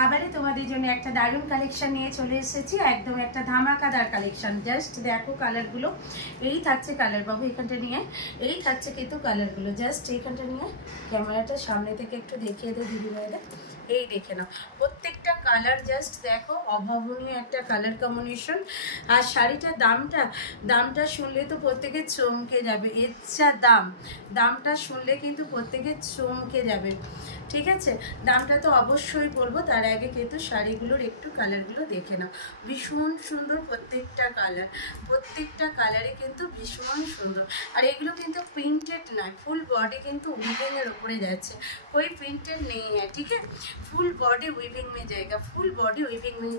আবারই তোমাদের জন্য একটা দারুণ কালেকশন নিয়ে চলে এসেছি, একদম একটা ধামাকাদার কালেকশন। জাস্ট দেখো কালারগুলো, এই থাকছে কালার বাবু, এখানটা নিয়ে এই থাকছে কিন্তু কালারগুলো। জাস্ট এইখানটা নিয়ে ক্যামেরাটা সামনে থেকে একটু দেখিয়ে দেয় দিদিভাইরা, এই দেখে নাও প্রত্যেকটা কালার। জাস্ট দেখো অভাবনীয় একটা কালার কম্বিনেশন। আর শাড়িটার দামটা শুনলে তো প্রত্যেকে চমকে যাবে। এর যা দামটা শুনলে কিন্তু প্রত্যেকে চমকে যাবে, ঠিক আছে? দামটা তো অবশ্যই বলবো, তার আগে কিন্তু শাড়িগুলোর একটু কালারগুলো দেখে নাও। ভীষণ সুন্দর প্রত্যেকটা কালারে কিন্তু ভীষণ সুন্দর। আর এগুলো কিন্তু প্রিন্টেড নয়, ফুল বডি কিন্তু উইভিংয়ের ওপরে যাচ্ছে, कोई प्रिंटेड नहीं है, ठीक है? फुल बॉडी उइविंग में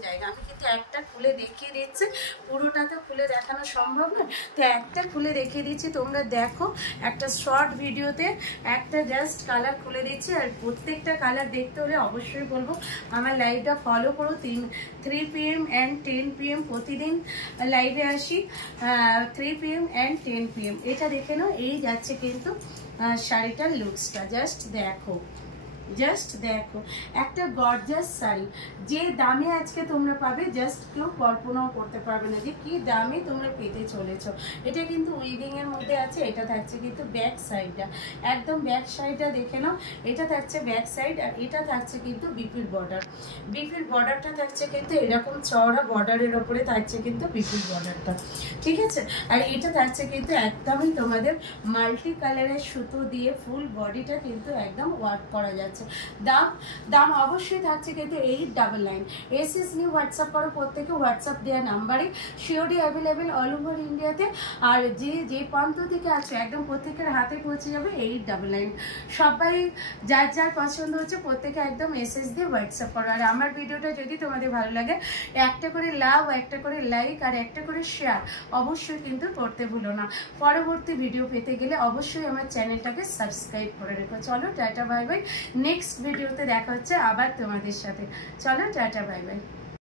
जाएगा, আমি কিন্তু একটা খুলে দেখিয়ে দিচ্ছি, পুরোটা তো খুলে দেখানো সম্ভব নয়, তো একটা খুলে দেখিয়ে দিচ্ছি। তোমরা দেখো একটা শর্ট ভিডিওতে একটা জাস্ট কালার খুলে দিচ্ছি। আর প্রত্যেকটা কালার দেখতে হলে অবশ্যই বলবো আমার লাইভটা ফলো করো। 3 PM অ্যান্ড 10 PM প্রতিদিন লাইভে আসি, 3 PM অ্যান্ড 10 PM। এটা দেখে নাও, এই যাচ্ছে কিন্তু শাড়িটার লুকসটা। জাস্ট দেখো একটা গর্জাস শাড়ি, যে দামে আজকে তোমরা পাবে জাস্ট কেউ কল্পনাও করতে পারবে না যে কি দামে তোমরা পেতে চলেছ। এটা কিন্তু উইভিং এর মধ্যে আছে। এটা থাকছে কিন্তু ব্যাক সাইডটা, একদম ব্যাক সাইডটা দেখে নাও, এটা থাকছে ব্যাক সাইড। আর এটা থাকছে কিন্তু বিপির বর্ডারটা থাকছে কিন্তু এরকম চওড়া বর্ডারের ওপরে থাকছে কিন্তু বিপির বর্ডারটা, ঠিক আছে? আর এটা থাকছে কিন্তু একদমই তোমাদের মাল্টি কালারের সুতো দিয়ে ফুল বডিটা কিন্তু একদম ওয়ার্ক করা যাচ্ছে। দাম অবশ্যই থাকছে কিন্তু 899। এসএস নিউ হোয়াটসঅ্যাপ করো, প্রত্যেকে হোয়াটসঅ্যাপ দেওয়া নাম্বারে, সিওডি অ্যাভেলেবেল অল ওভার ইন্ডিয়াতে। আর যে প্রান্ত থেকে আছে একদম প্রত্যেকের হাতে পৌঁছে যাবে 899। সবাই যার পছন্দ হচ্ছে প্রত্যেকে একদম এসএস দিয়ে হোয়াটসঅ্যাপ করো। আর আমার ভিডিওটা যদি তোমাদের ভালো লাগে একটা করে লাভ, একটা করে লাইক আর একটা করে শেয়ার অবশ্যই কিন্তু করতে ভুলো না। পরবর্তী ভিডিও পেতে গেলে অবশ্যই আমার চ্যানেলটাকে সাবস্ক্রাইব করে রেখো। চলো টাটা বাই বাই, নেক্সট ভিডিওতে দেখা হচ্ছে আবার তোমাদের সাথে। চলো টাটা বাই বাই।